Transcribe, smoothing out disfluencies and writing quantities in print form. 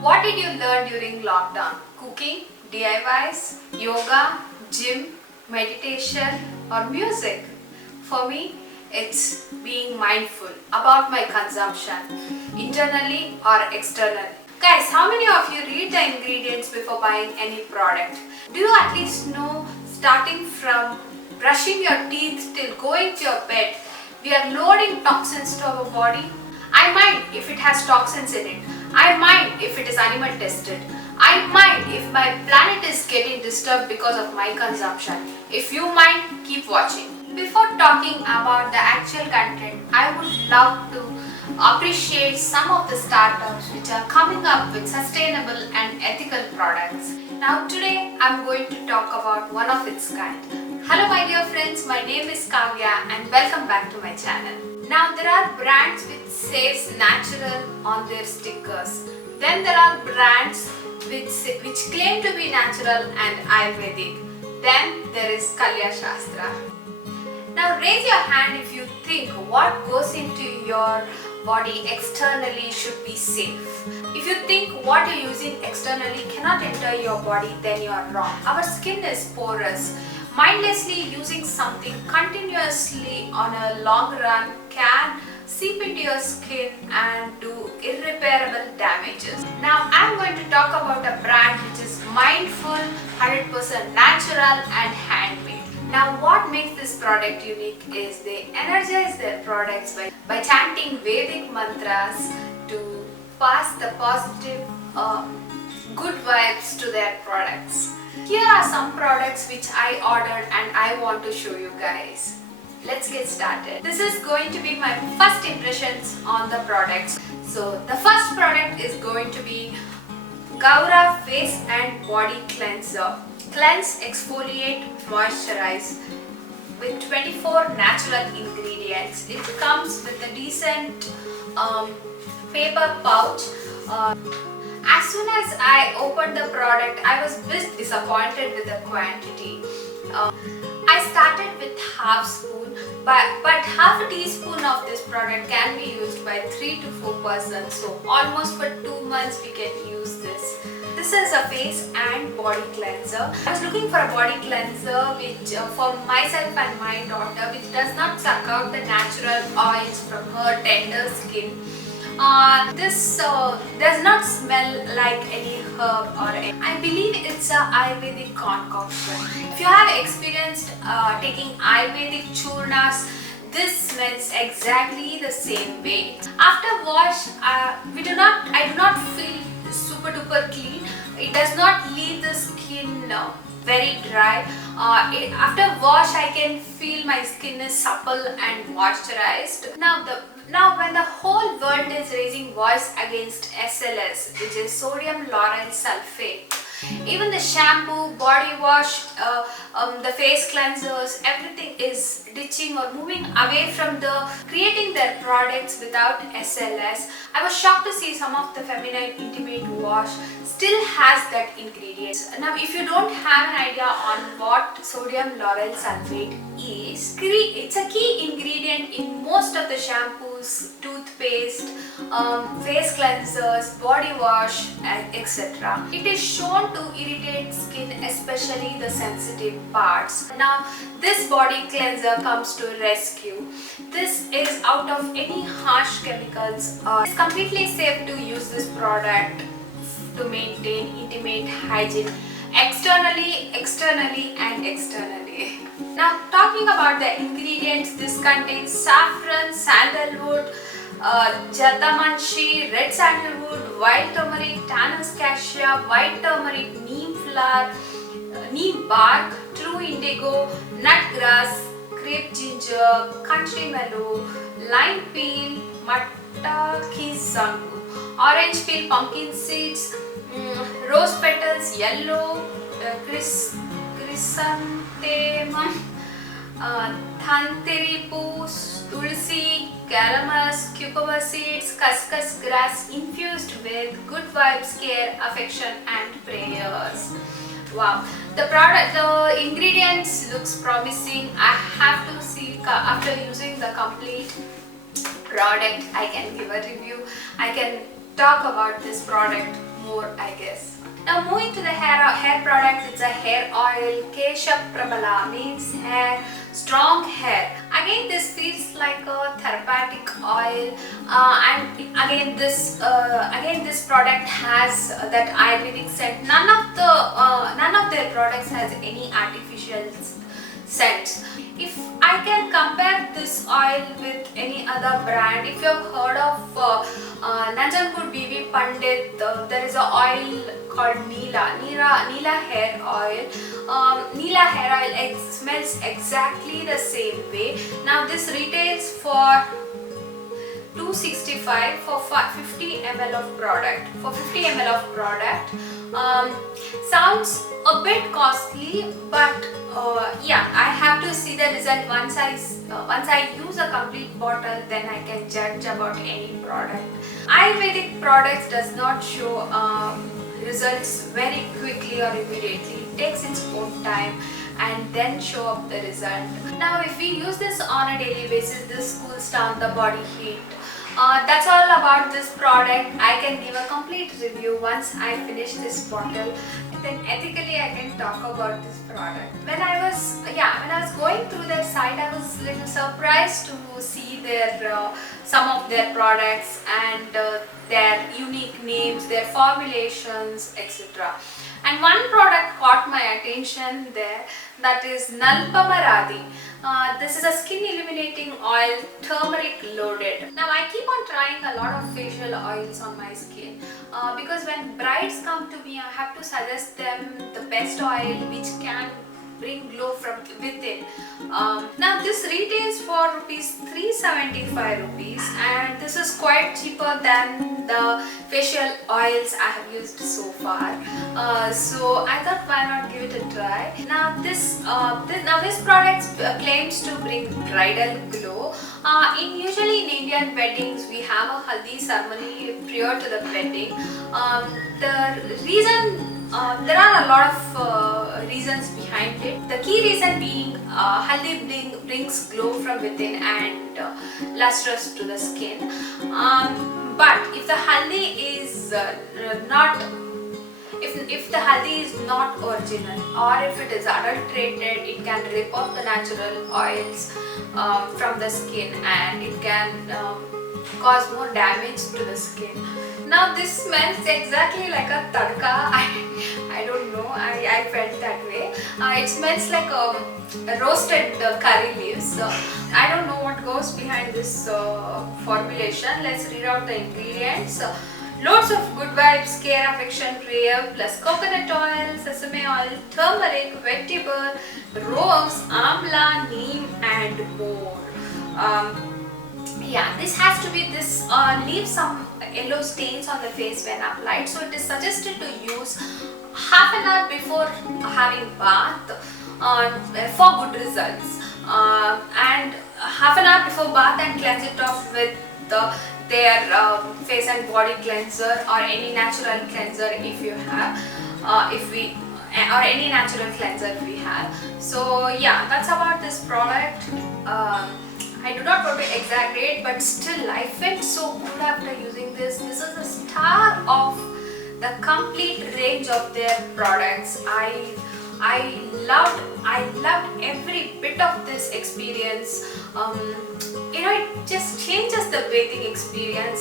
What did you learn during lockdown? Cooking, DIYs, yoga, gym, meditation, or music? For me, it's being mindful about my consumption, internally or externally. Guys, how many of you read the ingredients before buying any product? Do you at least know, starting from brushing your teeth till going to your bed, we are loading toxins to our body? I mind if it has toxins in it. I mind if it is animal tested. I mind if my planet is getting disturbed because of my consumption. If you mind, keep watching. Before talking about the actual content, I would love to appreciate some of the startups which are coming up with sustainable and ethical products. Now today I'm going to talk about one of its kind. Hello my dear friends, my name is Kavya and welcome back to my channel. Now there are brands which says natural on their stickers. Then there are brands which claim to be natural and Ayurvedic. Then there is Kalya Shastra. Now raise your hand if you think what goes into your body externally should be safe. If you think what you're using externally cannot enter your body, then you are wrong. Our skin is porous. Mindlessly using something continuously on a long run can seep into your skin and do irreparable damages. Now I'm going to talk about a brand which is mindful, 100% natural and handmade. Now what makes this product unique is they energize their products by chanting Vedic mantras to pass the positive good vibes to their products. Here are some products which I ordered and I want to show you guys. Let's get started. This is going to be my first impressions on the products. So the first product is going to be Gaura Face and Body Cleanser. Cleanse, exfoliate, moisturize with 24 natural ingredients. It comes with a decent paper pouch. As soon as I opened the product, I was a bit disappointed with the quantity. I started with half spoon, but half a teaspoon of this product can be used by 3 to 4 persons. So almost for 2 months we can use this. This is a face and body cleanser. I was looking for a body cleanser which for myself and my daughter, which does not suck out the natural oils from her tender skin. This does not smell like any herb or any. I believe it's a Ayurvedic concoction. If you have experienced taking Ayurvedic churnas, this smells exactly the same way. After wash, I do not feel super duper clean. It does not leave the skin very dry. After wash, I can feel my skin is supple and moisturized. Now when the whole world is raising voice against SLS, which is sodium lauryl sulfate, even the shampoo, body wash, the face cleansers, everything is ditching or moving away from creating their products without SLS. I was shocked to see some of the feminine intimate wash still has that ingredient. Now if you don't have an idea on what sodium lauryl sulfate is, it's a key ingredient in most of the shampoos, toothpaste, face cleansers, body wash, and etc. It is shown to irritate skin, especially the sensitive parts. Now this body cleanser comes to rescue. This is out of any harsh chemicals. It's completely safe to use this product to maintain intimate hygiene externally and externally. Now talking about the ingredients, this contains saffron, sandalwood, jatamanshi, red sandalwood, wild turmeric, tannus cassia, white turmeric, neem flower, neem bark, true indigo, nutgrass, grape ginger, country mallow, lime peel, mattaki zangu, orange peel, pumpkin seeds, rose petals, yellow, chrysanthemum, thanteri poos, tulsi, calamus, cucumber seeds, cuscus grass infused with good vibes, care, affection and prayers. Wow, the ingredients looks promising. I have to see after using the complete product. I can give a review. I can talk about this product more, I guess. Now moving to the hair product, it's a hair oil. Kesha Prabala means hair, strong hair. Again, this feels like a therapeutic oil, and again this product has that Ayurvedic scent. None of their products has any artificial scents. If I can compare this oil with any other brand, if you have heard of Nanjangud BB Pandit, there is an oil called Neela hair oil. Neela hair oil smells exactly the same way. Now this retails for 265 for 50 ml of product. Sounds a bit costly, but yeah, I have to see the result once I use a complete bottle, then I can judge about any product. Ayurvedic products does not show results very quickly or immediately. It takes its own time and then show up the result. Now if we use this on a daily basis, this cools down the body heat. That's all about this product. I can give a complete review once I finish this bottle. Then ethically I can talk about this product. When I was going through their site, I was a little surprised to see their some of their products and their unique names, their formulations, etc. And one product caught my attention there, that is Nalpamaradi. This is a skin illuminating oil, turmeric loaded. Now I keep on trying a lot of facial oils on my skin because when brides come to me, I have to suggest them the best oil which can bring glow from within. Now this retails for ₹375, and this is quite cheaper than the facial oils I have used so far. So I thought, why not give it a try. Now this product claims to bring bridal glow. Usually in Indian weddings we have a haldi ceremony prior to the wedding. There are a lot of reasons behind it. The key reason being haldi brings glow from within and lustrous to the skin. But if the haldi is if the haldi is not original, or if it is adulterated, it can rip off the natural oils from the skin, and it can cause more damage to the skin. Now this smells exactly like a tadka. I don't know, I felt that way. It smells like roasted curry leaves. I don't know what goes behind this formulation. Let's read out the ingredients. Loads of good vibes, care, affection, prayer, plus coconut oil, sesame oil, turmeric, vetiver, rose, amla, neem, and more. Yeah, this has to be this leaves some yellow stains on the face when applied, so it is suggested to use half an hour before having bath for good results, and half an hour before bath, and cleanse it off with their face and body cleanser or any natural cleanser if you have, or any natural cleanser we have. So yeah, that's about this product. I do not want to exaggerate, but still I felt so good after using this. This is the star of the complete range of their products. I loved every bit of this experience. It just changes the bathing experience.